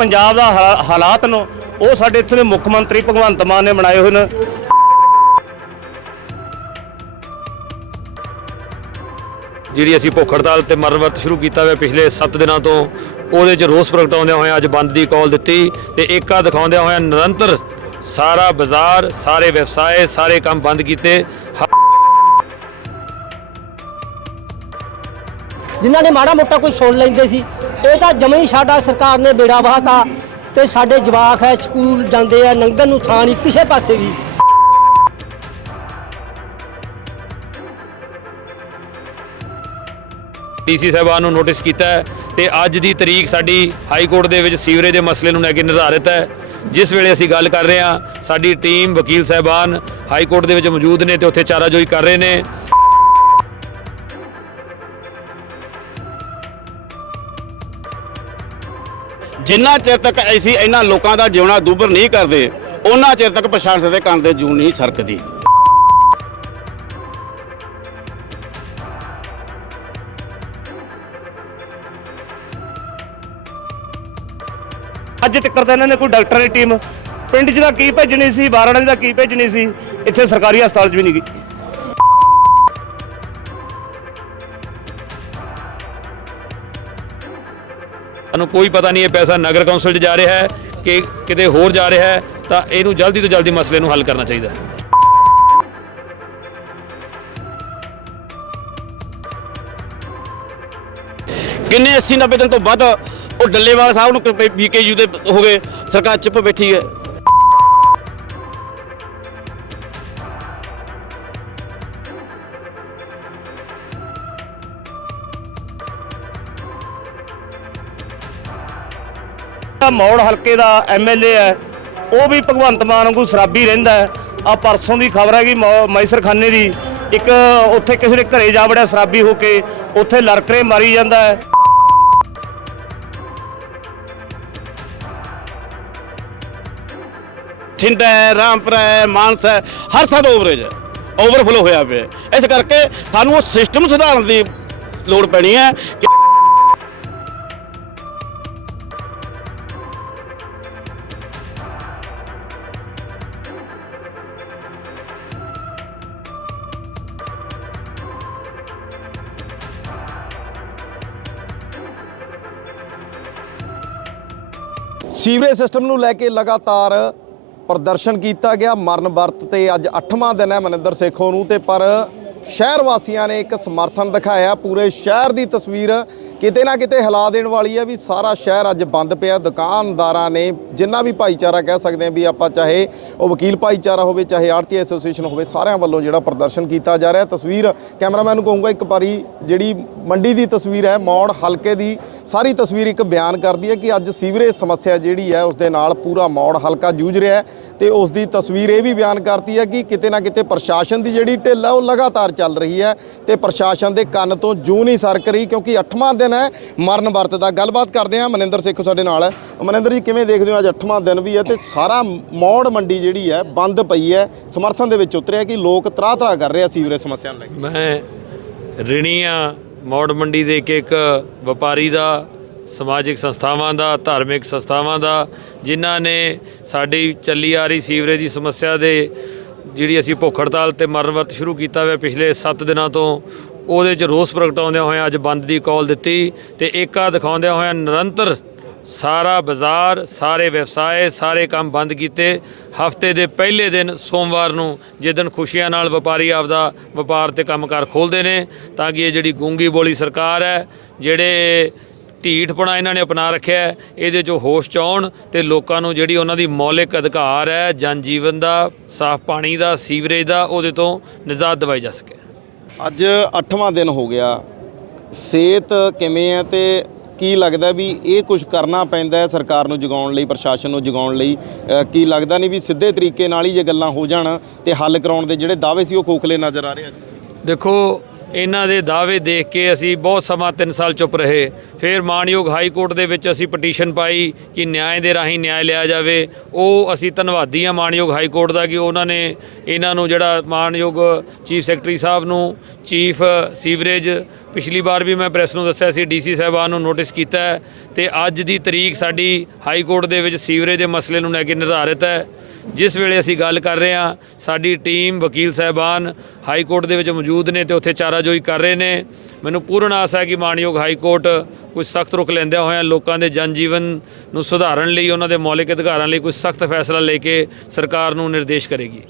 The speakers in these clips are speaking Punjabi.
ਪੰਜਾਬ ਦਾ ਹਾਲਾਤ ਨੂੰ ਉਹ ਸਾਡੇ ਇੱਥੇ ਦੇ ਮੁੱਖ ਮੰਤਰੀ ਭਗਵੰਤ ਮਾਨ ਨੇ ਬਣਾਏ ਹੋਏ ਨੇ। ਜਿਹੜੀ ਅਸੀਂ ਭੁੱਖ ਹੜਤਾਲ ਤੇ ਮਰਨ ਵਰਤ ਸ਼ੁਰੂ ਕੀਤਾ ਹੋਇਆ ਪਿਛਲੇ 7 ਦਿਨਾਂ ਤੋਂ ਉਹਦੇ 'ਚ ਰੋਸ ਪ੍ਰਗਟਾਉਂਦਿਆਂ ਹੋਇਆਂ ਅੱਜ ਬੰਦ ਦੀ ਕਾਲ ਦਿੱਤੀ ਤੇ ਏਕਾ ਦਿਖਾਉਂਦਿਆਂ ਹੋਇਆਂ ਨਿਰੰਤਰ ਸਾਰਾ ਬਾਜ਼ਾਰ ਸਾਰੇ ਵਿਵਸਾਏ ਸਾਰੇ ਕੰਮ ਬੰਦ ਕੀਤੇ। ਜਿਨ੍ਹਾਂ ਨੇ ਮਾੜਾ ਮੋਟਾ ਕੋਈ ਸੁਣ ਲੈਂਦੇ ਸੀ ਇਹ ਤਾਂ ਜਮੇ ਹੀ ਸਾਡਾ ਸਰਕਾਰ ਨੇ ਬੇੜਾ ਵਹਾਤਾ ਤੇ ਸਾਡੇ ਜਵਾਕ ਹੈ, ਸਕੂਲ ਜਾਂਦੇ ਆ ਨੰਗਨ ਨੂੰ ਥਾਂ ਨਹੀਂ, ਕਿਸੇ ਪਾਸੇ ਵੀ। ਡੀਸੀ ਸਾਹਿਬਾਨ ਨੂੰ ਨੋਟਿਸ ਕੀਤਾ ਹੈ ਤੇ ਅੱਜ ਦੀ ਤਰੀਕ ਸਾਡੀ ਹਾਈ ਕੋਰਟ ਦੇ ਵਿੱਚ ਸੀਵਰੇਜ ਦੇ ਮਸਲੇ ਨੂੰ ਲੈ ਕੇ ਨਿਰਧਾਰਿਤ ਹੈ। ਜਿਸ ਵੇਲੇ ਅਸੀਂ ਗੱਲ ਕਰ ਰਹੇ ਹਾਂ, ਸਾਡੀ ਟੀਮ ਵਕੀਲ ਸਾਹਿਬਾਨ ਹਾਈ ਕੋਰਟ ਦੇ ਵਿੱਚ ਮੌਜੂਦ ਨੇ ਤੇ ਉੱਥੇ ਚਾਰਾਜੋਈ ਕਰ ਰਹੇ ਨੇ। ਜਿੰਨਾ ਚਿਰ ਤੱਕ ਅਸੀਂ ਇਹਨਾਂ ਲੋਕਾਂ ਦਾ ਜਿਉਣਾ ਦੂਬਰ ਨਹੀਂ ਕਰਦੇ, ਉਹਨਾਂ ਚਿਰ ਤੱਕ ਪ੍ਰਸ਼ਾਸਨ ਦੇ ਕੰਨ ਦੇ ਜੂ ਨਹੀਂ ਸਰਕਦੀ। ਅੱਜ ਤੱਕ ਤਾਂ ਇਹਨਾਂ ਨੇ ਕੋਈ ਡਾਕਟਰ ਦੀ ਟੀਮ, ਪਿੰਡ 'ਚ ਦਾ ਕੀ ਭੇਜਣੀ ਸੀ ਬਾਰਾੜਾ ਦਾ ਕੀ ਭੇਜਣੀ ਸੀ, ਇੱਥੇ ਸਰਕਾਰੀ ਹਸਪਤਾਲ 'ਚ ਵੀ ਨਹੀਂ ਗਈ। ਸਾਨੂੰ ਕੋਈ ਪਤਾ ਨਹੀਂ ਇਹ ਪੈਸਾ ਨਗਰ ਕੌਂਸਲ 'ਚ ਜਾ ਰਿਹਾ ਹੈ ਕਿ ਕਿਤੇ ਹੋਰ ਜਾ ਰਿਹਾ ਹੈ, ਤਾਂ ਇਹਨੂੰ ਜਲਦੀ ਤੋਂ ਜਲਦੀ ਮਸਲੇ ਨੂੰ ਹੱਲ ਕਰਨਾ ਚਾਹੀਦਾ ਹੈ। ਕਿੰਨੇ 80 90 ਦਿਨ ਤੋਂ ਵੱਧ ਉਹ ਡੱਲੇਵਾਲ ਸਾਹਿਬ ਨੂੰ ਬੀਕੇਯੂ ਦੇ ਹੋ ਗਏ, ਸਰਕਾਰ ਚੁੱਪ ਬੈਠੀ ਹੈ। ਜਿਹੜਾ ਮੌੜ ਹਲਕੇ ਦਾ ਐਮਐਲਏ ਹੈ, ਉਹ ਵੀ ਭਗਵੰਤ ਮਾਨ ਵਾਂਗੂ ਸ਼ਰਾਬੀ ਰਹਿੰਦਾ ਹੈ। ਆ ਪਰਸੋਂ ਦੀ ਖਬਰ ਹੈਗੀ ਕਿ ਮੈਸਰਖਾਨੇ ਦੀ। ਇੱਕ ਉੱਥੇ ਕਿਸੇ ਦੇ ਘਰੇ ਜਾ ਵੜਿਆ ਸ਼ਰਾਬੀ ਹੋ ਕੇ, ਉੱਥੇ ਲੜਕਰੇ ਮਾਰੀ ਜਾਂਦਾ ਹੈ। ਠਿੰਡਾ ਹੈ, ਰਾਮਪੁਰਾ ਹੈ, ਮਾਨਸਾ ਹੈ, ਹਰ ਥਾਂ ਤੋਂ ਓਵਰੇਜ ਹੈ। ਓਵਰਫਲੋ ਹੋਇਆ ਪਿਆ ਇਸ ਕਰਕੇ ਸਾਨੂੰ ਉਹ ਸਿਸਟਮ ਸੁਧਾਰਨ ਦੀ ਲੋੜ ਪੈਣੀ ਹੈ ਸੀਵਰੇਜ ਸਿਸਟਮ ਨੂੰ ਲੈ ਕੇ ਲਗਾਤਾਰ ਪ੍ਰਦਰਸ਼ਨ ਕੀਤਾ ਗਿਆ। ਮਰਨ ਵਰਤ ਤੇ ਅੱਜ 8ਵਾਂ ਦਿਨ ਹੈ ਮਨਿੰਦਰ ਸੇਖੋਂ ਨੂੰ ਤੇ ਪਰ ਸ਼ਹਿਰ ਵਾਸੀਆਂ ਨੇ ਇੱਕ ਸਮਰਥਨ ਦਿਖਾਇਆ। ਪੂਰੇ ਸ਼ਹਿਰ ਦੀ ਤਸਵੀਰ ਕਿਤੇ ਨਾ ਕਿਤੇ ਹਿਲਾ ਦੇਣ ਵਾਲੀ ਹੈ ਵੀ ਸਾਰਾ ਸ਼ਹਿਰ ਅੱਜ ਬੰਦ ਪਿਆ। ਦੁਕਾਨਦਾਰਾਂ ਨੇ ਜਿੰਨਾ ਵੀ ਭਾਈਚਾਰਾ ਕਹਿ ਸਕਦੇ ਆ ਵੀ ਆਪਾਂ ਚਾਹੇ ਉਹ ਵਕੀਲ ਭਾਈਚਾਰਾ ਹੋਵੇ, ਚਾਹੇ ਆੜਤੀ ਐਸੋਸੀਏਸ਼ਨ ਹੋਵੇ, ਸਾਰਿਆਂ ਵੱਲੋਂ ਜਿਹੜਾ ਪ੍ਰਦਰਸ਼ਨ ਕੀਤਾ ਜਾ ਰਿਹਾ। ਤਸਵੀਰ ਕੈਮਰਾਮੈਨ ਨੂੰ ਕਹੂੰਗਾ, ਇੱਕ ਵਾਰੀ ਜਿਹੜੀ ਮੰਡੀ ਦੀ ਤਸਵੀਰ ਹੈ, ਮੌੜ ਹਲਕੇ ਦੀ ਸਾਰੀ ਤਸਵੀਰ ਇੱਕ ਬਿਆਨ ਕਰਦੀ ਹੈ ਕਿ ਅੱਜ ਸੀਵਰੇਜ ਸਮੱਸਿਆ ਜਿਹੜੀ ਹੈ ਉਸ ਦੇ ਨਾਲ ਪੂਰਾ ਮੌੜ ਹਲਕਾ ਜੂਝ ਰਿਹਾ ਹੈ ਤੇ ਉਸ ਦੀ ਤਸਵੀਰ ਇਹ ਵੀ ਬਿਆਨ ਕਰਦੀ ਹੈ ਕਿ ਕਿਤੇ ਨਾ ਕਿਤੇ ਪ੍ਰਸ਼ਾਸਨ ਦੀ ਜਿਹੜੀ ਢਿੱਲ ਹੈ, ਉਹ ਲਗਾਤਾਰ ਚੱਲ ਰਹੀ ਹੈ ਤੇ ਪ੍ਰਸ਼ਾਸਨ ਦੇ ਕੰਨ ਤੋਂ ਜੂ ਨਹੀਂ ਸਰਕ ਰਹੀ ਕਿਉਂਕਿ 8ਵਾਂ ਦਿਨ ਹੈ, ਮਰਨ ਵਰਤ ਦਾ। ਗੱਲਬਾਤ ਕਰਦੇ ਹਾਂ ਮਨਿੰਦਰ ਸੇਖੋ ਸਾਡੇ ਨਾਲ। ਹੈ ਮਨਿੰਦਰ ਜੀ, ਕਿਵੇਂ ਦੇਖਦੇ ਹੋ ਅੱਜ 8ਵਾਂ ਦਿਨ ਵੀ ਹੈ ਤੇ ਸਾਰਾ ਮੌੜ ਮੰਡੀ ਜਿਹੜੀ ਹੈ, ਬੰਦ ਪਈ ਹੈ, ਸਮਰਥਨ ਦੇ ਵਿੱਚ ਉਤਰਿਆ ਕਿ ਲੋਕ ਤਰਾਹ ਤਰਾਹ ਕਰ ਰਹੇ ਆ ਸੀਵਰੇਜ ਸਮੱਸਿਆ ਨੂੰ ਲੈ ਕੇ? ਮੈਂ ਰਿਣੀਆਂ ਮੌੜ ਮੰਡੀ ਦੇ ਇੱਕ ਇੱਕ ਵਪਾਰੀ ਦਾ, ਸਮਾਜਿਕ ਸੰਸਥਾਵਾਂ ਦਾ, ਧਾਰਮਿਕ ਸੰਸਥਾਵਾਂ ਦਾ, ਜਿਨ੍ਹਾਂ ਨੇ ਸਾਡੀ ਚੱਲੀ ਆ ਰਹੀ ਸੀਵਰੇਜ ਦੀ ਸਮੱਸਿਆ ਦੇ, ਜਿਹੜੀ ਅਸੀਂ ਭੁੱਖ ਹੜਤਾਲ ਤੇ ਮਰਨ ਵਰਤ ਸ਼ੁਰੂ ਕੀਤਾ ਹੋਇਆ ਪਿਛਲੇ 7 ਦਿਨਾਂ ਤੋਂ ਉਹਦੇ 'ਚ ਰੋਸ ਪ੍ਰਗਟਾਉਂਦਿਆਂ ਹੋਇਆਂ ਅੱਜ ਬੰਦ ਦੀ ਕਾਲ ਦਿੱਤੀ ਤੇ ਏਕਾ ਦਿਖਾਉਂਦਿਆਂ ਹੋਇਆਂ ਨਿਰੰਤਰ ਸਾਰਾ ਬਾਜ਼ਾਰ, ਸਾਰੇ ਵਿਵਸਾਏ, ਸਾਰੇ ਕੰਮ ਬੰਦ ਕੀਤੇ। ਹਫ਼ਤੇ ਦੇ ਪਹਿਲੇ ਦਿਨ ਸੋਮਵਾਰ ਨੂੰ ਜਿਸ ਦਿਨ ਖੁਸ਼ੀਆਂ ਨਾਲ ਵਪਾਰੀ ਆਪਦਾ ਵਪਾਰ ਤੇ ਕੰਮਕਾਰ ਖੋਲਦੇ ਨੇ, ਤਾਂ ਕਿ ਇਹ ਜਿਹੜੀ ਗੂੰਗੀ ਬੋਲੀ ਸਰਕਾਰ ਹੈ, ਜਿਹੜੇ ਢੀਠਪਣਾ ਇਹਨਾਂ ਨੇ ਅਪਣਾ ਰੱਖਿਆ ਇਹਦੇ 'ਚੋਂ ਹੋਸ਼ 'ਚ ਆਉਣ ਤੇ ਲੋਕਾਂ ਨੂੰ ਜਿਹੜੀ ਉਹਨਾਂ ਦੀ ਮੌਲਿਕ ਅਧਿਕਾਰ ਹੈ ਜਨ ਜੀਵਨ ਦਾ, ਸਾਫ਼ ਪਾਣੀ ਦਾ, ਸੀਵਰੇਜ ਦਾ, ਉਹਦੇ ਤੋਂ ਨਿਜਾਤ ਦਿਵਾਈ ਜਾ ਸਕੇ। ਅੱਜ 8ਵਾਂ ਦਿਨ ਹੋ ਗਿਆ। ਸਿਹਤ ਕਿਵੇਂ ਹੈ ਤੇ ਕੀ ਲੱਗਦਾ ਵੀ ਇਹ ਕੁਝ ਕਰਨਾ ਪੈਂਦਾ ਹੈ ਸਰਕਾਰ ਨੂੰ ਜਗਾਉਣ ਲਈ, ਪ੍ਰਸ਼ਾਸਨ ਨੂੰ ਜਗਾਉਣ ਲਈ? ਕੀ ਲੱਗਦਾ ਨਹੀਂ ਵੀ ਸਿੱਧੇ ਤਰੀਕੇ ਨਾਲ ਹੀ ਜੇ ਗੱਲਾਂ ਹੋ ਜਾਣ ਤੇ ਹੱਲ ਕਰਾਉਣ ਦੇ ਜਿਹੜੇ ਦਾਅਵੇ ਸੀ ਉਹ ਖੋਖਲੇ ਨਜ਼ਰ ਆ ਰਹੇ ਅੱਜ ਦੇਖੋ ਇਹਨਾਂ ਦੇ ਦਾਅਵੇ ਦੇਖ ਕੇ ਅਸੀਂ ਬਹੁਤ ਸਮਾਂ 3 ਸਾਲ ਚੁੱਪ ਰਹੇ। ਫਿਰ ਮਾਨਯੋਗ ਹਾਈ ਕੋਰਟ ਦੇ ਵਿੱਚ ਅਸੀਂ ਪਟੀਸ਼ਨ ਪਾਈ ਕਿ ਨਿਆਂ ਦੇ ਰਾਹੀਂ ਨਿਆਂ ਲਿਆ ਜਾਵੇ। ਉਹ ਅਸੀਂ ਧੰਨਵਾਦੀ ਹਾਂ ਮਾਨਯੋਗ ਹਾਈ ਕੋਰਟ ਦਾ ਕਿ ਉਹਨਾਂ ਨੇ ਇਹਨਾਂ ਨੂੰ ਜਿਹੜਾ ਮਾਨਯੋਗ ਚੀਫ ਸੈਕਟਰੀ ਸਾਹਿਬ ਨੂੰ, ਚੀਫ ਸੀਵਰੇਜ ਪਿਛਲੀ ਵਾਰ ਵੀ ਮੈਂ ਪ੍ਰੈਸ ਨੂੰ ਦੱਸਿਆ ਸੀ, ਡੀਸੀ ਸਾਹਿਬਾਨ ਨੂੰ ਨੋਟਿਸ ਕੀਤਾ ਹੈ ਤੇ ਅੱਜ ਦੀ ਤਰੀਕ ਸਾਡੀ ਹਾਈ ਕੋਰਟ ਦੇ ਵਿੱਚ ਸੀਵਰੇਜ ਦੇ ਮਸਲੇ ਨੂੰ ਲੈ ਕੇ ਨਿਰਧਾਰਿਤ ਹੈ। ਜਿਸ ਵੇਲੇ ਅਸੀਂ ਗੱਲ ਕਰ ਰਹੇ ਹਾਂ, ਸਾਡੀ ਟੀਮ ਵਕੀਲ ਸਾਹਿਬਾਨ ਹਾਈ ਕੋਰਟ ਦੇ ਵਿੱਚ ਮੌਜੂਦ ਨੇ ਤੇ ਉੱਥੇ ਚਾਰਾਜੋਈ ਕਰ ਰਹੇ ਨੇ। ਮੈਨੂੰ ਪੂਰਨ ਆਸ ਹੈ ਕਿ ਮਾਨਯੋਗ ਹਾਈ ਕੋਰਟ ਕੁਝ ਸਖਤ ਰੁਖ ਲੈਂਦਿਆਂ ਹੋਇਆਂ ਲੋਕਾਂ ਦੇ ਜਨ ਜੀਵਨ ਨੂੰ ਸੁਧਾਰਨ ਲਈ, ਉਹਨਾਂ ਦੇ ਮੌਲਿਕ ਅਧਿਕਾਰਾਂ ਲਈ ਕੁਝ ਸਖਤ ਫੈਸਲਾ ਲੈ ਕੇ ਸਰਕਾਰ ਨੂੰ ਨਿਰਦੇਸ਼ ਕਰੇਗੀ।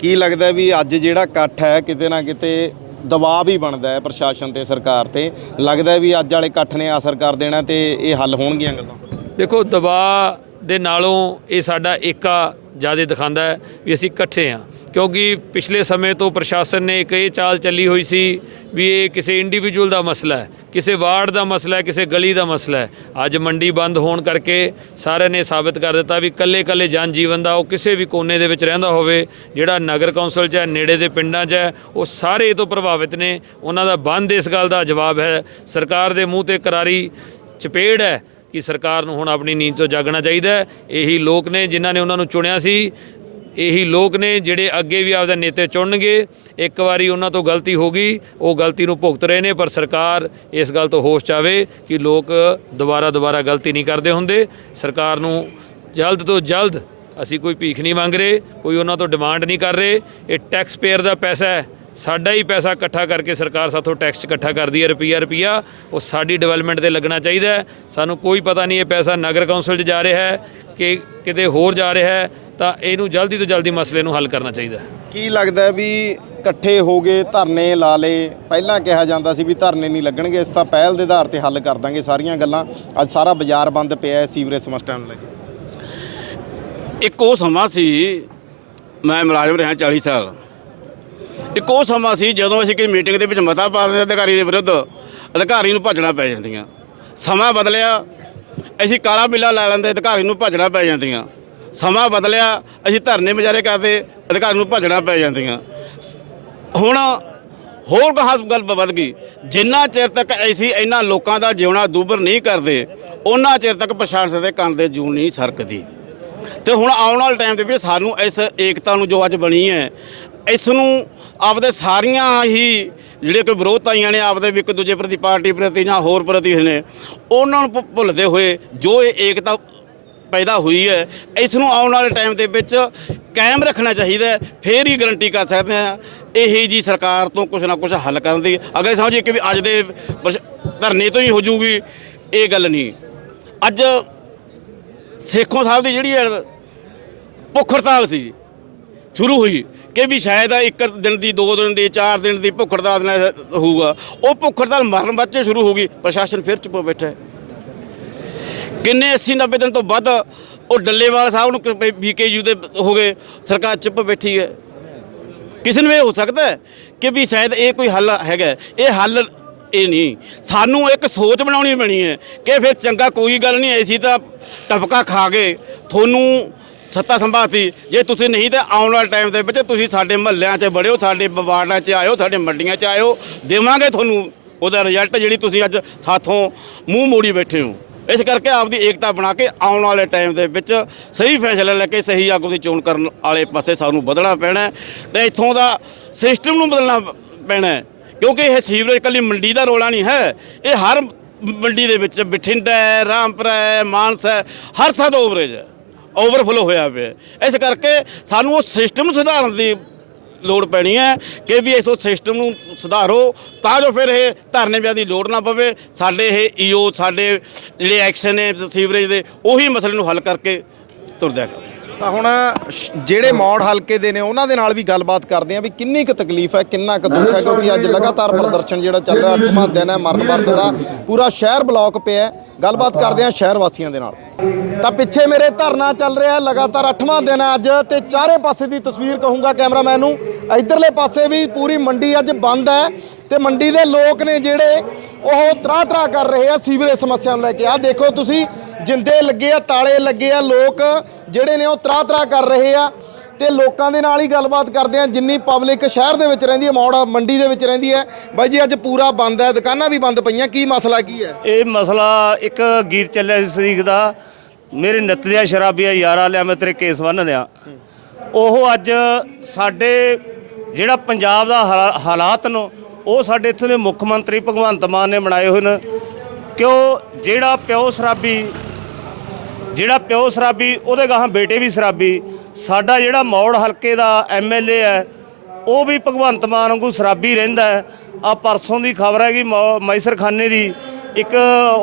ਕੀ ਲੱਗਦਾ ਵੀ ਅੱਜ ਜਿਹੜਾ ਇਕੱਠ ਹੈ, ਕਿਤੇ ਨਾ ਕਿਤੇ ਦਬਾਅ ਵੀ ਬਣਦਾ ਹੈ ਪ੍ਰਸ਼ਾਸਨ ਤੇ ਸਰਕਾਰ ਤੇ। ਲੱਗਦਾ ਵੀ ਅੱਜ ਵਾਲੇ ਇਕੱਠ ਨੇ ਅਸਰ ਕਰ ਦੇਣਾ ਤੇ ਇਹ ਹੱਲ ਹੋਣਗੀਆਂ ਗੱਲਾਂ। ਦੇਖੋ, ਦਬਾਅ ਦੇ ਨਾਲੋਂ ਇਹ ਸਾਡਾ ਏਕਾ ਜ਼ਿਆਦਾ ਦਿਖਾਉਂਦਾ ਹੈ ਵੀ ਅਸੀਂ ਇਕੱਠੇ ਹਾਂ। ਕਿਉਂਕਿ ਪਿਛਲੇ ਸਮੇਂ ਤੋਂ ਪ੍ਰਸ਼ਾਸਨ ਨੇ ਇੱਕ ਇਹ ਚਾਲ ਚੱਲੀ ਹੋਈ ਸੀ ਵੀ ਇਹ ਕਿਸੇ ਇੰਡੀਵਿਜੂਅਲ ਦਾ ਮਸਲਾ ਹੈ, ਕਿਸੇ ਵਾਰਡ ਦਾ ਮਸਲਾ ਹੈ, ਕਿਸੇ ਗਲੀ ਦਾ ਮਸਲਾ ਹੈ। ਅੱਜ ਮੰਡੀ ਬੰਦ ਹੋਣ ਕਰਕੇ ਸਾਰਿਆਂ ਨੇ ਸਾਬਤ ਕਰ ਦਿੱਤਾ ਵੀ ਕੱਲੇ ਕੱਲੇ ਜਨ ਜੀਵਨ ਦਾ ਉਹ ਕਿਸੇ ਵੀ ਕੋਨੇ ਦੇ ਵਿੱਚ ਰਹਿੰਦਾ ਹੋਵੇ, ਜਿਹੜਾ ਨਗਰ ਕੌਂਸਲ 'ਚ ਹੈ, ਨੇੜੇ ਦੇ ਪਿੰਡਾਂ 'ਚ ਹੈ, ਉਹ ਸਾਰੇ ਇਹ ਤੋਂ ਪ੍ਰਭਾਵਿਤ ਨੇ। ਉਹਨਾਂ ਦਾ ਬੰਦ ਇਸ ਗੱਲ ਦਾ ਜਵਾਬ ਹੈ। ਸਰਕਾਰ ਦੇ ਮੂੰਹ ਤੇ ਕਰਾਰੀ ਚਪੇੜ ਹੈ ਕਿ ਸਰਕਾਰ ਨੂੰ ਹੁਣ ਆਪਣੀ ਨੀਂਦ ਤੋਂ ਜਾਗਣਾ ਚਾਹੀਦਾ ਹੈ। ਇਹੀ ਲੋਕ ਨੇ ਜਿਨ੍ਹਾਂ ਨੇ ਉਹਨਾਂ ਨੂੰ ਚੁਣਿਆ ਸੀ। ਇਹੀ ਲੋਕ ਨੇ ਜਿਹੜੇ ਅੱਗੇ ਵੀ ਆਪਦੇ ਨੇਤੇ ਚੁਣਨਗੇ। ਇੱਕ ਵਾਰੀ ਉਹਨਾਂ ਤੋਂ ਗਲਤੀ ਹੋ ਗਈ। ਉਹ ਗਲਤੀ ਨੂੰ ਭੁਗਤ ਰਹੇ ਨੇ, ਪਰ ਸਰਕਾਰ ਇਸ ਗੱਲ ਤੋਂ ਹੋਸ਼ 'ਚ ਕਿ ਲੋਕ ਦੁਬਾਰਾ ਦੁਬਾਰਾ ਗਲਤੀ ਨਹੀਂ ਕਰਦੇ ਹੁੰਦੇ। ਸਰਕਾਰ ਨੂੰ ਜਲਦ ਤੋਂ ਜਲਦ ਅਸੀਂ ਕੋਈ ਭੀਖ ਨਹੀਂ ਮੰਗ ਰਹੇ, ਕੋਈ ਉਹਨਾਂ ਤੋਂ ਡਿਮਾਂਡ ਨਹੀਂ ਕਰ ਰਹੇ। ਇਹ ਟੈਕਸ ਪੇਅਰ ਦਾ ਪੈਸਾ ਹੈ। ਸਾਡਾ ਹੀ ਪੈਸਾ ਇਕੱਠਾ ਕਰਕੇ ਸਰਕਾਰ ਸਾਥੋਂ ਟੈਕਸ ਇਕੱਠਾ ਕਰਦੀ ਹੈ ਰੁਪਈਆ ਰੁਪਈਆ ਉਹ ਸਾਡੀ ਡਿਵੈਲਪਮੈਂਟ ਤੇ ਲੱਗਣਾ ਚਾਹੀਦਾ ਹੈ। ਸਾਨੂੰ ਕੋਈ ਪਤਾ ਨਹੀਂ ਇਹ ਪੈਸਾ ਨਗਰ ਕੌਂਸਲ 'ਚ ਜਾ ਰਿਹਾ ਹੈ ਕਿ ਕਿਤੇ ਹੋਰ ਜਾ ਰਿਹਾ ਹੈ ਤਾਂ ਇਹਨੂੰ ਜਲਦੀ ਤੋਂ ਜਲਦੀ ਮਸਲੇ ਨੂੰ ਹੱਲ ਕਰਨਾ ਚਾਹੀਦਾ ਹੈ। ਕੀ ਲੱਗਦਾ ਹੈ ਵੀ ਇਕੱਠੇ ਹੋ ਗਏ ਧਰਨੇ ਲਾ ਲਏ? ਪਹਿਲਾਂ ਕਿਹਾ ਜਾਂਦਾ ਸੀ ਵੀ ਧਰਨੇ ਨਹੀਂ ਲੱਗਣਗੇ ਇਸ ਤਾਂ ਪਹਿਲ ਦੇ ਆਧਾਰ ਤੇ ਹੱਲ ਕਰ ਦਾਂਗੇ ਸਾਰੀਆਂ ਗੱਲਾਂ। ਅੱਜ ਸਾਰਾ ਬਾਜ਼ਾਰ ਬੰਦ ਪਿਆ ਹੈ ਸੀਵਰੇਜ ਸਮੱਸਿਆ ਨੂੰ ਲੈ ਕੇ। ਇੱਕ ਉਹ ਸਮਾਂ ਸੀ ਮੈਂ ਮੁਲਾਜ਼ਮ ਰਿਹਾ 40 ਸਾਲ। ਇੱਕ ਉਹ ਸਮਾਂ ਸੀ ਜਦੋਂ ਅਸੀਂ ਕਿਸੇ ਮੀਟਿੰਗ ਦੇ ਵਿੱਚ ਮਤਾ ਪਾ ਦਿੰਦੇ ਅਧਿਕਾਰੀ ਦੇ ਵਿਰੁੱਧ, ਅਧਿਕਾਰੀ ਨੂੰ ਭੱਜਣਾ ਪੈ ਜਾਂਦੀਆਂ। ਸਮਾਂ ਬਦਲਿਆ, ਅਸੀਂ ਕਾਲਾ ਬਿੱਲਾ ਲੈ ਲੈਂਦੇ, ਅਧਿਕਾਰੀ ਨੂੰ ਭੱਜਣਾ ਪੈ ਜਾਂਦੀਆਂ। ਸਮਾਂ ਬਦਲਿਆ, ਅਸੀਂ ਧਰਨੇ ਮੁਜ਼ਾਹਰੇ ਕਰਦੇ, ਅਧਿਕਾਰੀ ਨੂੰ ਭੱਜਣਾ ਪੈ ਜਾਂਦੀਆਂ। ਹੁਣ ਹੋਰ ਗਾਹਾਂ ਗੱਲ ਵੱਧ ਗਈ। ਜਿੰਨਾ ਚਿਰ ਤੱਕ ਅਸੀਂ ਇਹਨਾਂ ਲੋਕਾਂ ਦਾ ਜਿਉਣਾ ਦੂਬਰ ਨਹੀਂ ਕਰਦੇ ਉਹਨਾਂ ਚਿਰ ਤੱਕ ਪ੍ਰਸ਼ਾਸਨ ਦੇ ਕੰਨ ਦੇ ਜੂੰ ਨਹੀਂ ਸਰਕਦੀ। ਤੇ ਹੁਣ ਆਉਣ ਵਾਲੇ ਟਾਈਮ ਦੇ ਵਿੱਚ ਸਾਨੂੰ ਇਸ ਏਕਤਾ ਨੂੰ ਜੋ ਅੱਜ ਬਣੀ ਹੈ ਇਸ ਨੂੰ ਆਪਦੇ ਸਾਰੀਆਂ ਹੀ ਜਿਹੜੇ ਕੋਈ ਵਿਰੋਧਤਾਈਆਂ ਨੇ ਆਪਦੇ ਵੀ ਇੱਕ ਦੂਜੇ ਪ੍ਰਤੀ ਪਾਰਟੀ ਪ੍ਰਤੀ ਜਾਂ ਹੋਰ ਪ੍ਰਤੀ ਨੇ ਉਹਨਾਂ ਨੂੰ ਭੁ- ਭੁੱਲਦੇ ਹੋਏ ਜੋ ਇਹ ਏਕਤਾ ਪੈਦਾ ਹੋਈ ਹੈ ਇਸ ਨੂੰ ਆਉਣ ਵਾਲੇ ਟਾਈਮ ਦੇ ਵਿੱਚ ਕਾਇਮ ਰੱਖਣਾ ਚਾਹੀਦਾ ਹੈ ਫੇਰ ਹੀ ਗਰੰਟੀ ਕਰ ਸਕਦੇ ਹਾਂ ਇਹ ਜੀ ਸਰਕਾਰ ਤੋਂ ਕੁਝ ਨਾ ਕੁਝ ਹੱਲ ਕਰਨ ਦੀ। ਅਗਰ ਇਹ ਸਮਝੀਏ ਕਿ ਵੀ ਅੱਜ ਦੇ ਪ੍ਰਸ਼- ਧਰਨੇ ਤੋਂ ਹੀ ਹੋ ਜੂਗੀ ਇਹ ਗੱਲ ਨਹੀਂ। ਅੱਜ ਸੇਖੋਂ ਸਾਹਿਬ ਦੀ ਜਿਹੜੀ ਹੈ ਭੁੱਖ ਹੜਤਾਲ ਸੀ ਜੀ, ਸ਼ੁਰੂ ਹੋਈ ਕਿ ਵੀ ਸ਼ਾਇਦ ਇੱਕ ਦਿਨ ਦੀ, ਦੋ ਦਿਨ ਦੀ, ਚਾਰ ਦਿਨ ਦੀ ਭੁੱਖ ਹੜਤਾਲ ਨਾਲ ਹੋਊਗਾ। ਉਹ ਭੁੱਖ ਹੜਤਾਲ ਮਰਨ ਬੱਚੇ ਸ਼ੁਰੂ ਹੋ ਗਈ। ਪ੍ਰਸ਼ਾਸਨ ਫਿਰ ਚੁੱਪ ਬੈਠਾ ਹੈ। ਕਿੰਨੇ 80 90 ਦਿਨ ਤੋਂ ਵੱਧ ਉਹ ਡੱਲੇਵਾਲ ਸਾਹਿਬ ਨੂੰ ਬੀਕੇਯੂ ਦੇ ਹੋ ਗਏ। ਸਰਕਾਰ ਚੁੱਪ ਬੈਠੀ ਹੈ। ਕਿਸੇ ਨੂੰ ਇਹ ਹੋ ਸਕਦਾ ਹੈ ਕਿ ਵੀ ਸ਼ਾਇਦ ਇਹ ਕੋਈ ਹੱਲ ਹੈਗਾ ਇਹ ਹੱਲ ਇਹ ਨਹੀਂ। ਸਾਨੂੰ ਇੱਕ ਸੋਚ ਬਣਾਉਣੀ ਪੈਣੀ ਹੈ ਕਿ ਫਿਰ ਚੰਗਾ ਕੋਈ ਗੱਲ ਨਹੀਂ। ਐਸੀ ਤਾਂ ਟਪਕਾ ਖਾ ਕੇ ਤੁਹਾਨੂੰ ਸੱਤਾ ਸੰਭਾਤੀ ਜੇ ਤੁਸੀਂ ਨਹੀਂ ਤਾਂ ਆਉਣ ਵਾਲੇ ਟਾਈਮ ਦੇ ਵਿੱਚ ਤੁਸੀਂ ਸਾਡੇ ਮਹੱਲਿਆਂ 'ਚ ਬੜਿਓ ਸਾਡੇ ਵਾਰਡਾਂ 'ਚ ਆਇਓ, ਸਾਡੇ ਮੰਡੀਆਂ 'ਚ ਆਇਓ। ਦੇਵਾਂਗੇ ਤੁਹਾਨੂੰ ਉਹਦਾ ਰਿਜ਼ਲਟ ਜਿਹੜੀ ਤੁਸੀਂ ਅੱਜ ਸਾਥੋਂ ਮੂੰਹ ਮੋੜੀ ਬੈਠੇ ਹੋ। ਇਸ ਕਰਕੇ ਆਪਦੀ ਏਕਤਾ ਬਣਾ ਕੇ ਆਉਣ ਵਾਲੇ ਟਾਈਮ ਦੇ ਵਿੱਚ ਸਹੀ ਫੈਸਲਾ ਲੈ ਕੇ ਸਹੀ ਆਗੂ ਦੀ ਚੋਣ ਕਰਨ ਵਾਲੇ ਪਾਸੇ ਸਾਨੂੰ ਵਧਣਾ ਪੈਣਾ ਹੈ ਤੇ ਇੱਥੋਂ ਦਾ ਸਿਸਟਮ ਨੂੰ ਬਦਲਣਾ ਪੈਣਾ ਕਿਉਂਕਿ ਇਹ ਸੀਵਰੇਜ ਕੱਲੀ ਮੰਡੀ ਦਾ ਰੋਲਾ ਨਹੀਂ ਹੈ। ਇਹ ਹਰ ਮੰਡੀ ਦੇ ਵਿੱਚ ਬਠਿੰਡਾ ਹੈ, ਰਾਮਪੁਰਾ ਹੈ, ਮਾਨਸਾ ਹੈ, ਹਰ ਥਾਂ ਤੋਂ ਓਵਰੇਜ ਹੈ। ਓਵਰਫਲੋ ਹੋਇਆ ਪਿਆ ਇਸ ਕਰਕੇ ਸਾਨੂੰ ਉਹ ਸਿਸਟਮ ਨੂੰ ਸੁਧਾਰਨ ਦੀ ਲੋੜ ਪੈਣੀ ਹੈ ਕਿ ਵੀ ਇਸ ਸਿਸਟਮ ਨੂੰ ਸੁਧਾਰੋ ਤਾਂ ਜੋ ਫਿਰ ਇਹ ਧਰਨੇ ਵਿਆਹ ਦੀ ਲੋੜ ਨਾ ਪਵੇ। ਸਾਡੇ ਇਹ ਈਓ ਸਾਡੇ ਜਿਹੜੇ ਐਕਸ਼ਨ ਨੇ, ਸੀਵਰੇਜ ਦੇ, ਉਹੀ ਮਸਲੇ ਨੂੰ ਹੱਲ ਕਰਕੇ ਤੁਰਦਿਆ ਕਰੋ। ਤਾਂ ਹੁਣ ਸ਼- ਜਿਹੜੇ ਮੌੜ ਹਲਕੇ ਦੇ ਨੇ, ਉਹਨਾਂ ਦੇ ਨਾਲ ਵੀ ਗੱਲਬਾਤ ਕਰਦੇ ਆ ਵੀ ਕਿੰਨੀ ਕੁ ਤਕਲੀਫ ਹੈ, ਕਿੰਨਾ ਕੁ ਦੁੱਖ ਹੈ, ਕਿਉਂਕਿ ਅੱਜ ਲਗਾਤਾਰ ਪ੍ਰਦਰਸ਼ਨ ਜਿਹੜਾ ਚੱਲ ਰਿਹਾ ਅੱਠਵਾਂ ਦਿਨ ਹੈ ਮਰਨ ਵਰਤ ਦਾ ਪੂਰਾ ਸ਼ਹਿਰ ਬਲੌਕ ਪਿਆ ਗੱਲਬਾਤ ਕਰਦੇ ਆ ਸ਼ਹਿਰ ਵਾਸੀਆਂ ਦੇ ਨਾਲ। ਤਾਂ ਪਿੱਛੇ ਮੇਰੇ ਧਰਨਾ ਚੱਲ ਰਿਹਾ ਲਗਾਤਾਰ ਅੱਠਵਾਂ ਦਿਨ ਹੈ ਅੱਜ ਤੇ ਚਾਰੇ ਪਾਸੇ ਦੀ ਤਸਵੀਰ ਕਹੂੰਗਾ ਕੈਮਰਾਮੈਨ ਨੂੰ। ਇਧਰਲੇ ਪਾਸੇ ਵੀ ਪੂਰੀ ਮੰਡੀ ਅੱਜ ਬੰਦ ਹੈ ਤੇ ਮੰਡੀ ਦੇ ਲੋਕ ਨੇ ਜਿਹੜੇ ਉਹ ਤਰਾ ਤਰਾ ਕਰ ਰਹੇ ਆ ਸੀਵਰੇਜ ਸਮੱਸਿਆ ਨੂੰ ਲੈ ਕੇ। ਆ ਦੇਖੋ ਤੁਸੀਂ, ਜਿੰਦੇ ਲੱਗੇ ਆ, ਤਾਲੇ ਲੱਗੇ ਆ, ਲੋਕ ਜਿਹੜੇ ਨੇ ਉਹ ਤਰਾ ਤਰਾ ਕਰ ਰਹੇ ਆ ਤੇ ਲੋਕਾਂ ਦੇ ਨਾਲ ਹੀ ਗੱਲਬਾਤ ਕਰਦੇ ਆ। ਜਿੰਨੀ ਪਬਲਿਕ ਸ਼ਹਿਰ ਦੇ ਵਿੱਚ ਰਹਿੰਦੀ ਹੈ, ਮੌੜਾ ਮੰਡੀ ਦੇ ਵਿੱਚ ਰਹਿੰਦੀ ਹੈ, ਬਾਈ ਜੀ ਅੱਜ ਪੂਰਾ ਬੰਦ ਹੈ, ਦੁਕਾਨਾਂ ਵੀ ਬੰਦ ਪਈਆਂ, ਕੀ ਮਸਲਾ ਕੀ ਹੈ? ਇਹ ਮਸਲਾ ਇੱਕ ਗੀਤ ਚੱਲਿਆ ਸੀ ਸਦੀਕ ਦਾ ਮੇਰੇ ਨਿੱਤ ਦਿਆ ਸ਼ਰਾਬੀਆ ਯਾਰਾ ਲਿਆ ਮੈਂ ਤੇਰੇ ਕੇਸ ਬੰਨ ਦਿਆਂ। ਉਹ ਅੱਜ ਸਾਡੇ ਜਿਹੜਾ ਪੰਜਾਬ ਦਾ ਹਾਲਾ- ਹਾਲਾਤ ਨੂੰ, ਉਹ ਸਾਡੇ ਇੱਥੇ ਦੇ ਮੁੱਖ ਮੰਤਰੀ ਭਗਵੰਤ ਮਾਨ ਨੇ ਬਣਾਏ ਹੋਏ ਨੇ। ਕਿਉਂ? ਜਿਹੜਾ ਪਿਓ ਸ਼ਰਾਬੀ, ਜਿਹੜਾ ਪਿਓ ਸ਼ਰਾਬੀ, ਉਹਦੇ ਗਾਹਾਂ ਬੇਟੇ ਵੀ ਸ਼ਰਾਬੀ। ਸਾਡਾ ਜਿਹੜਾ ਮੌੜ ਹਲਕੇ ਦਾ ਐਮਐਲਏ ਹੈ, ਉਹ ਵੀ ਭਗਵੰਤ ਮਾਨ ਵਾਂਗੂ ਸ਼ਰਾਬੀ ਰਹਿੰਦਾ ਹੈ। ਆ ਪਰਸੋਂ ਦੀ ਖਬਰ ਹੈ ਕਿ ਮੈਸਰ ਖਾਨੇ ਦੀ। ਇੱਕ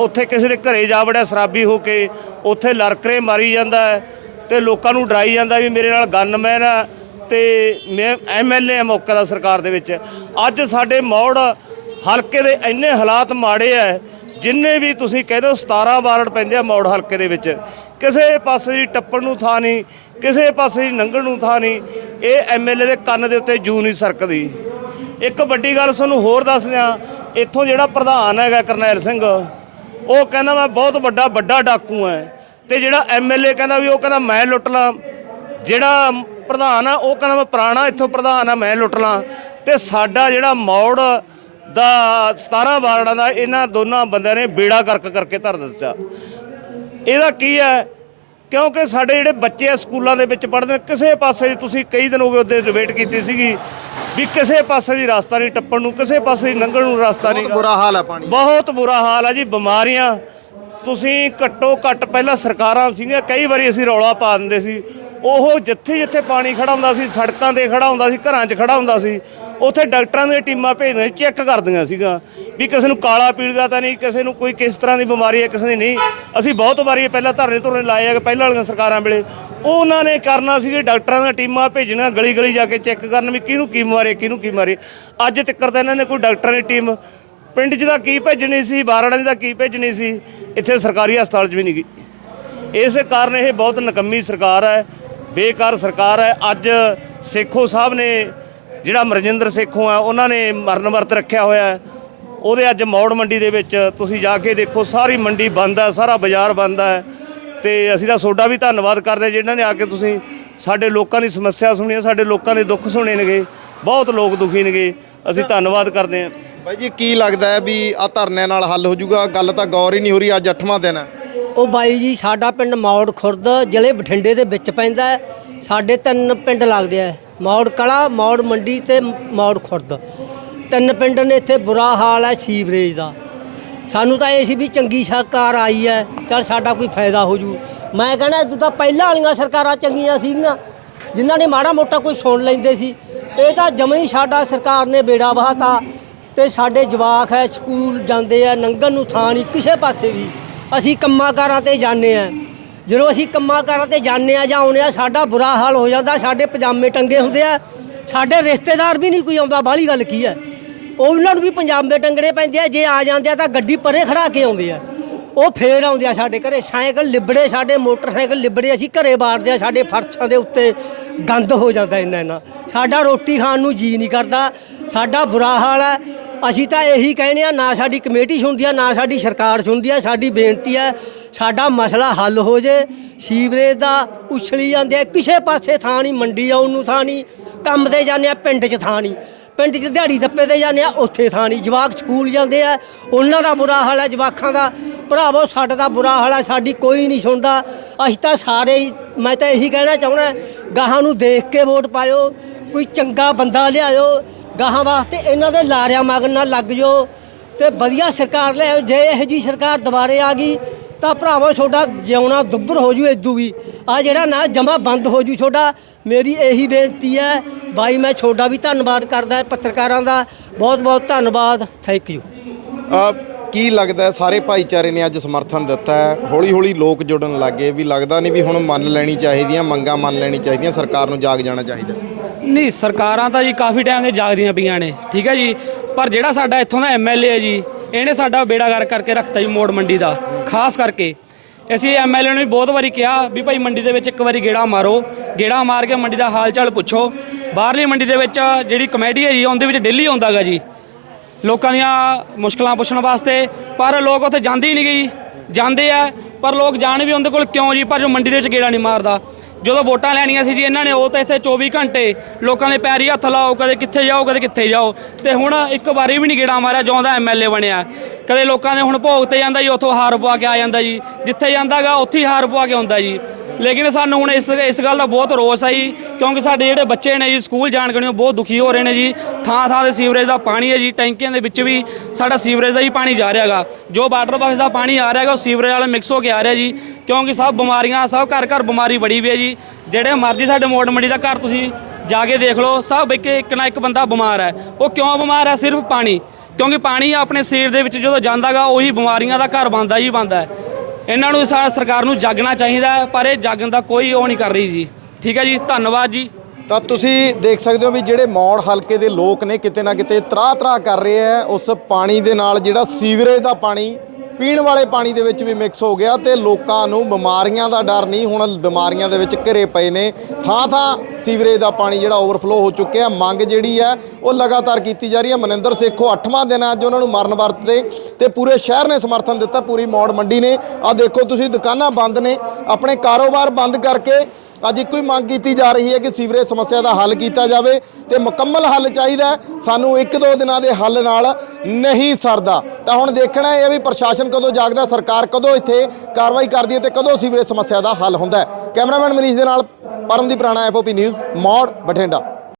ਉੱਥੇ ਕਿਸੇ ਦੇ ਘਰੇ ਜਾ ਵੜਿਆ ਸ਼ਰਾਬੀ ਹੋ ਕੇ, ਉੱਥੇ ਲੜਕਰੇ ਮਾਰੀ ਜਾਂਦਾ ਹੈ ਤੇ ਲੋਕਾਂ ਨੂੰ ਡਰਾਈ ਜਾਂਦਾ ਵੀ ਮੇਰੇ ਨਾਲ ਗਨਮੈਨ ਆ ਤੇ ਮੈਂ ਐਮਐਲਏ ਆ ਮੌਕੇ ਦਾ ਸਰਕਾਰ ਦੇ ਵਿੱਚ। ਅੱਜ ਸਾਡੇ ਮੌੜ ਹਲਕੇ ਦੇ ਇੰਨੇ ਹਾਲਾਤ ਮਾੜੇ ਆ ਜਿੰਨੇ ਵੀ ਤੁਸੀਂ ਕਹਿ ਦਿਓ 17 ਵਾਰਡ ਪੈਂਦੇ ਆ ਮੌੜ ਹਲਕੇ ਦੇ ਵਿੱਚ। ਕਿਸੇ ਪਾਸੇ ਦੀ ਟੱਪਣ ਨੂੰ ਥਾਂ ਨਹੀਂ, ਕਿਸੇ ਪਾਸੇ ਦੀ ਲੰਘਣ ਨੂੰ ਥਾਂ ਨਹੀਂ, ਇਹ ਐਮਐਲਏ ਦੇ ਕੰਨ ਦੇ ਉੱਤੇ ਜੂ ਨਹੀਂ ਸਰਕਦੀ। ਇੱਕ ਵੱਡੀ ਗੱਲ ਤੁਹਾਨੂੰ ਹੋਰ ਦੱਸ ਦਿਆਂ ਇੱਥੋਂ ਜਿਹੜਾ ਪ੍ਰਧਾਨ ਹੈਗਾ ਕਰਨੈਲ ਸਿੰਘ, ਉਹ ਕਹਿੰਦਾ ਮੈਂ ਬਹੁਤ ਵੱਡਾ ਵੱਡਾ ਡਾਕੂ ਐ ਤੇ ਜਿਹੜਾ ਐਮਐਲਏ ਕਹਿੰਦਾ ਵੀ ਉਹ ਕਹਿੰਦਾ ਮੈਂ ਲੁੱਟ ਲਾਂ। ਜਿਹੜਾ ਪ੍ਰਧਾਨ ਆ, ਉਹ ਕਹਿੰਦਾ ਮੈਂ ਪੁਰਾਣਾ ਇੱਥੋਂ ਪ੍ਰਧਾਨ ਆ, ਮੈਂ ਲੁੱਟ ਲਾਂ। ਤੇ ਸਾਡਾ ਜਿਹੜਾ ਮੌੜ ਦਾ 17 ਵਾਰਡਾਂ ਦਾ, ਇਹਨਾਂ ਦੋਨਾਂ ਬੰਦਿਆਂ ਨੇ ਬੇੜਾ ਕਰਕ ਕਰਕੇ ਧਰ ਦਿੱਤਾ। ਇਹਦਾ ਕੀ ਹੈ? ਕਿਉਂਕਿ ਸਾਡੇ ਜਿਹੜੇ ਬੱਚੇ ਆ, ਸਕੂਲਾਂ ਦੇ ਵਿੱਚ ਪੜ੍ਹਦੇ ਨੇ, ਕਿਸੇ ਪਾਸੇ ਤੁਸੀਂ ਕਈ ਦਿਨ ਹੋ ਗਏ ਉਹਦੇ ਡਿਬੇਟ ਕੀਤੀ ਸੀਗੀ। ਵੀ ਕਿਸੇ ਪਾਸੇ ਦੀ ਰਸਤਾ ਨਹੀਂ ਟੱਪਣ ਨੂੰ ਕਿਸੇ ਪਾਸੇ ਦੀ ਲੰਘਣ ਨੂੰ ਰਸਤਾ ਨਹੀਂ ਬਹੁਤ ਬੁਰਾ ਹਾਲ ਹੈ ਪਾਣੀ ਬਹੁਤ ਬੁਰਾ ਹਾਲ ਹੈ ਜੀ ਬਿਮਾਰੀਆਂ। ਤੁਸੀਂ ਘੱਟੋ ਘੱਟ ਪਹਿਲਾਂ ਸਰਕਾਰਾਂ ਸੀਗੀਆਂ ਕਈ ਵਾਰੀ ਅਸੀਂ ਰੌਲਾ ਪਾ ਦਿੰਦੇ ਸੀ। ਉਹ ਜਿੱਥੇ ਜਿੱਥੇ ਪਾਣੀ ਖੜਾ ਹੁੰਦਾ ਸੀ ਸੜਕਾਂ ਤੇ ਖੜਾ ਹੁੰਦਾ ਸੀ ਘਰਾਂ 'ਚ ਖੜਾ ਹੁੰਦਾ ਸੀ ਉੱਥੇ ਡਾਕਟਰਾਂ ਦੀਆਂ ਟੀਮਾਂ ਭੇਜਦੇ ਚੈੱਕ ਕਰਦੀਆਂ ਸੀਗਾ ਵੀ ਕਿਸੇ ਨੂੰ ਕਾਲਾ ਪੀਲੀਆ ਤਾਂ ਨਹੀਂ, ਕਿਸੇ ਨੂੰ ਕੋਈ ਕਿਸ ਤਰ੍ਹਾਂ ਦੀ ਬਿਮਾਰੀ ਹੈ, ਕਿਸੇ ਦੀ ਨਹੀਂ। ਅਸੀਂ ਬਹੁਤ ਵਾਰੀ ਪਹਿਲਾਂ ਧਰਨੇ ਧੁਰਨੇ ਲਾਏ ਆ ਪਹਿਲਾਂ ਵਾਲੀਆਂ ਸਰਕਾਰਾਂ ਵੇਲੇ। ਉਹ ਉਹਨਾਂ ਨੇ ਕਰਨਾ ਸੀ ਕਿ ਡਾਕਟਰਾਂ ਦੀਆਂ ਟੀਮਾਂ ਭੇਜਣਾ ਗਲੀ ਗਲੀ ਜਾ ਕੇ ਚੈੱਕ ਕਰਨ ਵੀ ਕਿਹਨੂੰ ਕੀ ਬਿਮਾਰੀ ਹੈ, ਕਿਹਨੂੰ ਕੀ ਬਿਮਾਰੀ ਅੱਜ ਤੱਕ ਤਾਂ ਇਹਨਾਂ ਨੇ ਕੋਈ ਡਾਕਟਰਾਂ ਦੀ ਟੀਮ ਪਿੰਡ 'ਚ ਤਾਂ ਕੀ ਭੇਜਣੀ ਸੀ ਬਾਰੜਾਂ 'ਚ ਤਾਂ ਕੀ ਭੇਜਣੀ ਸੀ, ਇੱਥੇ ਸਰਕਾਰੀ ਹਸਪਤਾਲ 'ਚ ਵੀ ਨਹੀਂ ਗਈ। ਇਸੇ ਕਾਰਨ ਇਹ ਬਹੁਤ ਨਕੰਮੀ ਸਰਕਾਰ ਹੈ, ਬੇਕਾਰ ਸਰਕਾਰ ਹੈ। ਅੱਜ ਸੇਖੋ ਸਾਹਿਬ ਨੇ, ਜਿਹੜਾ ਮਰਜਿੰਦਰ ਸੇਖੋ ਆ, ਉਹਨਾਂ ਨੇ ਮਰਨ ਵਰਤ ਰੱਖਿਆ ਹੋਇਆ ਹੈ। ਉਹਦੇ ਅੱਜ ਮੌੜ ਮੰਡੀ ਦੇ ਵਿੱਚ ਤੁਸੀਂ ਜਾ ਕੇ ਦੇਖੋ ਸਾਰੀ ਮੰਡੀ ਬੰਦ ਹੈ ਸਾਰਾ ਬਾਜ਼ਾਰ ਬੰਦ ਹੈ। ਤੇ ਅਸੀਂ ਤਾਂ ਤੁਹਾਡਾ ਵੀ ਧੰਨਵਾਦ ਕਰਦੇ ਹਾਂ ਜਿਨ੍ਹਾਂ ਨੇ ਆ ਕੇ ਤੁਸੀਂ ਸਾਡੇ ਲੋਕਾਂ ਦੀ ਸਮੱਸਿਆ ਸੁਣੀ ਸਾਡੇ ਲੋਕਾਂ ਦੇ ਦੁੱਖ ਸੁਣੇ ਨੇਗੇ ਬਹੁਤ ਲੋਕ ਦੁਖੀ ਨੇਗੇ। ਅਸੀਂ ਧੰਨਵਾਦ ਕਰਦੇ ਹਾਂ। ਬਾਈ ਜੀ ਕੀ ਲੱਗਦਾ ਹੈ ਵੀ ਆ ਧਰਨਿਆਂ ਨਾਲ ਹੱਲ ਹੋ ਜਾਊਗਾ? ਗੱਲ ਤਾਂ ਗੌਰ ਹੀ ਨਹੀਂ ਹੋ ਰਹੀ ਅੱਜ 8ਵਾਂ ਦਿਨ ਹੈ। ਉਹ ਬਾਈ ਜੀ ਸਾਡਾ ਪਿੰਡ ਮੌੜ ਖੁਰਦ ਜ਼ਿਲ੍ਹੇ ਬਠਿੰਡੇ ਦੇ ਵਿੱਚ ਪੈਂਦਾ ਹੈ। ਸਾਡੇ ਤਿੰਨ ਪਿੰਡ ਲੱਗਦੇ ਆ ਮੌੜ ਕਲਾ ਮੌੜ ਮੰਡੀ ਤੇ ਮੌੜ ਖੁਰਦ। ਤਿੰਨ ਪਿੰਡ ਨੇ ਇੱਥੇ ਬੁਰਾ ਹਾਲ ਹੈ ਸੀਵਰੇਜ ਦਾ। ਸਾਨੂੰ ਤਾਂ ਇਹ ਸੀ ਵੀ ਚੰਗੀ ਸਰਕਾਰ ਆਈ ਹੈ, ਚਲ ਸਾਡਾ ਕੋਈ ਫਾਇਦਾ ਹੋ ਜੂ। ਮੈਂ ਕਹਿੰਦਾ ਤੂੰ ਤਾਂ ਪਹਿਲਾਂ ਵਾਲੀਆਂ ਸਰਕਾਰਾਂ ਚੰਗੀਆਂ ਸੀਗੀਆਂ, ਜਿਨ੍ਹਾਂ ਨੇ ਮਾੜਾ ਮੋਟਾ ਕੋਈ ਸੁਣ ਲੈਂਦੇ ਸੀ। ਇਹ ਤਾਂ ਜਮਾਂ ਹੀ ਸਾਡਾ ਸਰਕਾਰ ਨੇ ਬੇੜਾ ਵਹਾਤਾ ਤੇ ਸਾਡੇ ਜਵਾਕ ਹੈ, ਸਕੂਲ ਜਾਂਦੇ ਆ ਨੰਗਨ ਨੂੰ ਥਾਂ ਨਹੀਂ, ਕਿਸੇ ਪਾਸੇ ਵੀ। ਅਸੀਂ ਕੰਮਾਂ ਕਾਰਾਂ ਤੇ ਜਾਂਦੇ ਆ। ਜਦੋਂ ਅਸੀਂ ਕੰਮਾਂ ਕਾਰਾਂ ਤੇ ਜਾਂਦੇ ਆ ਜਾਂ ਆਉਂਦੇ ਆ, ਸਾਡਾ ਬੁਰਾ ਹਾਲ ਹੋ ਜਾਂਦਾ, ਸਾਡੇ ਪਜਾਮੇ ਟੰਗੇ ਹੁੰਦੇ ਆ। ਸਾਡੇ ਰਿਸ਼ਤੇਦਾਰ ਵੀ ਨਹੀਂ ਕੋਈ ਆਉਂਦਾ, ਬਾਹਲੀ ਗੱਲ ਕੀ ਹੈ? ਉਹਨਾਂ ਨੂੰ ਵੀ ਪੰਜਾਬੇ ਟੰਗਣੇ ਪੈਂਦੇ ਆ, ਜੇ ਆ ਜਾਂਦੇ ਆ ਤਾਂ ਗੱਡੀ ਪਰੇ ਖੜਾ ਕੇ ਆਉਂਦੇ ਆ। ਉਹ ਫੇਰ ਆਉਂਦੇ ਆ ਸਾਡੇ ਘਰੇ। ਸਾਈਕਲ ਲਿਬੜੇ ਸਾਡੇ, ਮੋਟਰਸਾਈਕਲ ਲਿਬੜੇ, ਅਸੀਂ ਘਰੇ ਬਾੜਦੇ ਆ ਸਾਡੇ ਫਰਸ਼ਾਂ ਦੇ ਉੱਤੇ। ਗੰਦ ਹੋ ਜਾਂਦਾ ਇੰਨਾ ਇੰਨਾ। ਸਾਡਾ ਰੋਟੀ ਖਾਣ ਨੂੰ ਜੀ ਨਹੀਂ ਕਰਦਾ। ਸਾਡਾ ਬੁਰਾ ਹਾਲ ਹੈ ਅਸੀਂ ਤਾਂ ਇਹੀ ਕਹਿੰਦੇ ਆ, ਨਾ ਸਾਡੀ ਕਮੇਟੀ ਸੁਣਦੀ ਆ, ਨਾ ਸਾਡੀ ਸਰਕਾਰ ਸੁਣਦੀ ਆ। ਸਾਡੀ ਬੇਨਤੀ ਹੈ ਸਾਡਾ ਮਸਲਾ ਹੱਲ ਹੋ ਜੇ। ਸੀਵਰੇਜ ਦਾ ਉਛਲੀ ਜਾਂਦੇ ਆ। ਕਿਸੇ ਪਾਸੇ ਥਾਂ ਨਹੀਂ, ਮੰਡੀ ਆਉਣ ਨੂੰ ਥਾਂ ਨਹੀਂ। ਕੰਮ ਤੇ ਜਾਂਦੇ ਆ, ਪਿੰਡ 'ਚ ਥਾਂ ਨਹੀਂ। ਪਿੰਡ 'ਚ ਦਿਹਾੜੀ ਦੱਪੇ ਤੇ ਜਾਂਦੇ ਆ, ਉੱਥੇ ਥਾਂ ਨਹੀਂ ਜਵਾਕ ਸਕੂਲ ਜਾਂਦੇ ਆ। ਉਹਨਾਂ ਦਾ ਬੁਰਾ ਹਾਲ ਹੈ, ਜਵਾਕਾਂ ਦਾ। ਭਰਾਵੋ, ਸਾਡਾ ਦਾ ਬੁਰਾ ਹਾਲ ਹੈ, ਸਾਡੀ ਕੋਈ ਨਹੀਂ ਸੁਣਦਾ। ਅਸੀਂ ਤਾਂ ਸਾਰੇ ਹੀ, ਮੈਂ ਤਾਂ ਇਹੀ ਕਹਿਣਾ ਚਾਹੁੰਦਾ, ਗਾਹਾਂ ਨੂੰ ਦੇਖ ਕੇ ਵੋਟ ਪਾਇਓ, ਕੋਈ ਚੰਗਾ ਬੰਦਾ ਲਿਆਇਓ। ਗਾਹਾਂ ਵਾਸਤੇ ਇਹਨਾਂ ਦੇ ਲਾਰਿਆਂ ਮਗਨ ਨਾਲ ਲੱਗ ਜਾਓ। ਤੇ ਵਧੀਆ ਸਰਕਾਰ ਲਿਆਓ ਜੇ ਇਹੋ ਜੀ ਸਰਕਾਰ ਦੁਬਾਰੇ ਆ ਗਈ ਤਾਂ ਭਰਾਵੋ ਤੁਹਾਡਾ ਜਿਉਣਾ ਦੁੱਬਰ ਹੋ ਜੂ ਇਦੂ ਵੀ। ਆ ਜਿਹੜਾ ਨਾ ਜਮਾ ਬੰਦ ਹੋ ਜੂ ਤੁਹਾਡਾ ਮੇਰੀ ਇਹੀ ਬੇਨਤੀ ਹੈ। ਬਾਈ ਮੈਂ ਤੁਹਾਡਾ ਵੀ ਧੰਨਵਾਦ ਕਰਦਾ ਪੱਤਰਕਾਰਾਂ ਦਾ। ਬਹੁਤ ਬਹੁਤ ਧੰਨਵਾਦ। ਥੈਂਕ ਯੂ ਆ ਕੀ ਲੱਗਦਾ ਸਾਰੇ ਭਾਈਚਾਰੇ ਨੇ ਅੱਜ ਸਮਰਥਨ ਦਿੱਤਾ ਹੈ? ਹੌਲੀ ਹੌਲੀ ਲੋਕ ਜੁੜਨ ਲੱਗੇ ਵੀ ਲੱਗਦਾ ਨਹੀਂ ਵੀ ਹੁਣ ਮੰਨ ਲੈਣੀ ਚਾਹੀਦੀਆਂ ਮੰਗਾਂ ਮੰਨ ਲੈਣੀ ਚਾਹੀਦੀਆਂ ਸਰਕਾਰ ਨੂੰ ਜਾਗ ਜਾਣਾ ਚਾਹੀਦਾ। ਨਹੀਂ ਸਰਕਾਰਾਂ ਤਾਂ ਜੀ ਕਾਫੀ ਟਾਈਮ ਦੇ ਜਾਗਦੀਆਂ ਪਈਆਂ ਨੇ। ਠੀਕ ਹੈ ਜੀ? ਪਰ ਜਿਹੜਾ ਸਾਡਾ ਇੱਥੋਂ ਦਾ ਐਮਐਲਏ ਹੈ ਜੀ ਇਹਨੇ ਸਾਡਾ ਬੇੜਾਗਰ ਕਰਕੇ ਰੱਖਤਾ ਜੀ ਮੋੜ ਮੰਡੀ ਦਾ। ਖਾਸ ਕਰਕੇ ਅਸੀਂ ਐਮਐਲਏ ਨੂੰ ਵੀ ਬਹੁਤ ਵਾਰੀ ਕਿਹਾ ਵੀ ਭਾਈ ਮੰਡੀ ਦੇ ਵਿੱਚ ਇੱਕ ਵਾਰੀ ਗੇੜਾ ਮਾਰੋ। ਗੇੜਾ ਮਾਰ ਕੇ ਮੰਡੀ ਦਾ ਹਾਲ ਚਾਲ ਪੁੱਛੋ। ਬਾਹਰਲੀ ਮੰਡੀ ਦੇ ਵਿੱਚ ਜਿਹੜੀ ਕਮੇਟੀ ਹੈ ਜੀ ਉਹਦੇ ਵਿੱਚ ਡੇਲੀ ਆਉਂਦਾਗਾ ਜੀ। ਲੋਕਾਂ ਦੀਆਂ ਮੁਸ਼ਕਲਾਂ ਪੁੱਛਣ ਵਾਸਤੇ। ਪਰ ਲੋਕ ਉੱਥੇ ਜਾਂਦੇ ਹੀ ਨਹੀਂ ਗਏ ਜੀ। ਜਾਂਦੇ ਆ, ਪਰ ਲੋਕ ਜਾਣ ਵੀ ਉਹਦੇ ਕੋਲ ਕਿਉਂ ਜੀ? ਪਰ ਜੋ ਮੰਡੀ ਦੇ ਵਿੱਚ ਗੇੜਾ ਨਹੀਂ ਮਾਰਦਾ। ਜਦੋਂ ਵੋਟਾਂ ਲੈਣੀਆਂ ਸੀ ਜੀ ਇਹਨਾਂ ਨੇ, ਉਹ ਤਾਂ ਇੱਥੇ 24 ਘੰਟੇ ਲੋਕਾਂ ਦੇ ਪੈਰੀ ਹੱਥ ਲਾਓ, ਕਦੇ ਕਿੱਥੇ ਜਾਓ, ਕਦੇ ਕਿੱਥੇ ਜਾਓ। ਤੇ ਹੁਣ ਇੱਕ ਵਾਰੀ ਵੀ ਨਹੀਂ ਗੇੜਾ ਮਾਰਿਆ ਜਿਉਂ ਦਾ ਐਮਐਲਏ ਬਣਿਆ। ਕਦੇ ਲੋਕਾਂ ਦੇ ਹੁਣ ਭੋਗ ਤੇ ਜਾਂਦਾ ਜੀ, ਉੱਥੋਂ ਹਾਰ ਪਵਾ ਕੇ ਆ ਜਾਂਦਾ ਜੀ। ਜਿੱਥੇ ਜਾਂਦਾਗਾ, ਉੱਥੇ ਹੀ ਹਾਰ ਪਵਾ ਕੇ ਆਉਂਦਾ ਜੀ। ਲੇਕਿਨ ਸਾਨੂੰ ਹੁਣ ਇਸ ਇਸ ਗੱਲ ਦਾ ਬਹੁਤ ਰੋਸ ਹੈ ਜੀ, ਕਿਉਂਕਿ ਸਾਡੇ ਜਿਹੜੇ ਬੱਚੇ ਨੇ ਜੀ, ਸਕੂਲ ਜਾਣ ਕਣੀਓ ਬਹੁਤ ਦੁਖੀ ਹੋ ਰਹੇ ਨੇ ਜੀ। ਥਾਂ ਥਾਂ ਦੇ ਸੀਵਰੇਜ ਦਾ ਪਾਣੀ ਹੈ ਜੀ, ਟੈਂਕੀਆਂ ਦੇ ਵਿੱਚ ਵੀ ਸਾਡਾ ਸੀਵਰੇਜ ਦਾ ਹੀ ਪਾਣੀ ਜਾ ਰਿਹਾ ਹੈਗਾ। ਜੋ ਵਾਟਰ ਬਾਕਸ ਦਾ ਪਾਣੀ ਆ ਰਿਹਾ ਹੈਗਾ, ਉਹ ਸੀਵਰੇਜ ਵਾਲਾ ਮਿਕਸ ਹੋ ਕੇ ਆ ਰਿਹਾ ਜੀ, ਕਿਉਂਕਿ ਸਭ ਬਿਮਾਰੀਆਂ, ਸਭ ਘਰ ਘਰ ਬਿਮਾਰੀ ਬੜੀ ਵੀ ਹੈ ਜੀ। ਜਿਹੜੇ ਮਰਜ਼ੀ ਸਾਡੇ ਮੋੜ ਮੰਡੀ ਦਾ ਘਰ ਤੁਸੀਂ ਜਾ ਕੇ ਦੇਖ ਲਓ, ਸਭ ਇੱਕ ਇੱਕ ਨਾ ਇੱਕ ਬੰਦਾ ਬਿਮਾਰ ਹੈ। ਉਹ ਕਿਉਂ ਬਿਮਾਰ ਹੈ? ਸਿਰਫ ਪਾਣੀ। ਕਿਉਂਕਿ ਪਾਣੀ ਆਪਣੇ ਸਰੀਰ ਦੇ ਵਿੱਚ ਜਦੋਂ ਜਾਂਦਾਗਾ ਉਹੀ ਬਿਮਾਰੀਆਂ ਦਾ ਘਰ ਬਣਦਾ ਹੀ ਬਣਦਾ ਹੈ। ਇਹਨਾਂ ਨੂੰ ਸਾ- ਸਰਕਾਰ ਨੂੰ ਜਾਗਣਾ ਚਾਹੀਦਾ ਹੈ, ਪਰ ਇਹ ਜਾਗਣ ਦਾ ਕੋਈ ਉਹ ਨਹੀਂ ਕਰ ਰਹੀ ਜੀ। ਠੀਕ ਹੈ ਜੀ, ਧੰਨਵਾਦ ਜੀ। ਤਾਂ ਤੁਸੀਂ ਦੇਖ ਸਕਦੇ ਹੋ ਵੀ ਜਿਹੜੇ ਮੌੜ ਹਲਕੇ ਦੇ ਲੋਕ ਨੇ, ਕਿਤੇ ਨਾ ਕਿਤੇ ਤਰਾ ਤਰਾ ਕਰ ਰਹੇ ਆ ਉਸ ਪਾਣੀ ਦੇ ਨਾਲ ਜਿਹੜਾ ਸੀਵਰੇਜ ਦਾ ਪਾਣੀ ਪੀਣ ਵਾਲੇ ਪਾਣੀ ਦੇ ਵਿੱਚ ਵੀ ਮਿਕਸ ਹੋ ਗਿਆ ਤੇ ਲੋਕਾਂ ਨੂੰ ਬਿਮਾਰੀਆਂ ਦਾ ਡਰ ਨਹੀਂ, ਹੁਣ ਬਿਮਾਰੀਆਂ ਦੇ ਵਿੱਚ ਘਿਰੇ ਪਏ ਨੇ। ਥਾਂ ਥਾਂ ਸੀਵਰੇਜ ਦਾ ਪਾਣੀ ਜਿਹੜਾ ਓਵਰਫਲੋ ਹੋ ਚੁੱਕਿਆ ਮੰਗ ਜਿਹੜੀ ਹੈ, ਉਹ ਲਗਾਤਾਰ ਕੀਤੀ ਜਾ ਰਹੀ ਹੈ। ਮਨਿੰਦਰ ਸੇਖੋ 8ਵਾਂ ਦਿਨ ਅੱਜ ਉਹਨਾਂ ਨੂੰ ਮਰਨ ਵਰਤ ਤੇ ਤੇ ਪੂਰੇ ਸ਼ਹਿਰ ਨੇ ਸਮਰਥਨ ਦਿੱਤਾ, ਪੂਰੀ ਮੌੜ ਮੰਡੀ ਨੇ। ਆ ਦੇਖੋ, ਤੁਸੀਂ ਦੁਕਾਨਾਂ ਬੰਦ ਨੇ, ਆਪਣੇ ਕਾਰੋਬਾਰ ਬੰਦ ਕਰਕੇ ਅੱਜ ਇੱਕੋ ਹੀ ਮੰਗ ਕੀਤੀ ਜਾ ਰਹੀ ਹੈ ਕਿ ਸੀਵਰੇਜ ਸਮੱਸਿਆ ਦਾ ਹੱਲ ਕੀਤਾ ਜਾਵੇ ਤੇ ਮੁਕੰਮਲ ਹੱਲ ਚਾਹੀਦਾ ਸਾਨੂੰ ਇੱਕ ਦੋ ਦਿਨਾਂ ਦੇ ਹੱਲ ਨਾਲ ਨਹੀਂ ਸਰਦਾ। ਤਾਂ ਹੁਣ ਦੇਖਣਾ ਇਹ ਹੈ ਵੀ ਪ੍ਰਸ਼ਾਸਨ ਕਦੋਂ ਜਾਗਦਾ, ਸਰਕਾਰ ਕਦੋਂ ਇੱਥੇ ਕਾਰਵਾਈ ਕਰਦੀ ਹੈ ਤੇ ਕਦੋਂ ਸੀਵਰੇਜ ਸਮੱਸਿਆ ਦਾ ਹੱਲ ਹੁੰਦਾ ਹੈ। ਕੈਮਰਾਮੈਨ ਮਨੀਸ਼ ਦੇ ਨਾਲ ਪਰਮਦੀਪ ਰਾਣਾ ਐਫਓਪੀ ਨਿਊਜ਼, ਮੌੜ, ਬਠਿੰਡਾ।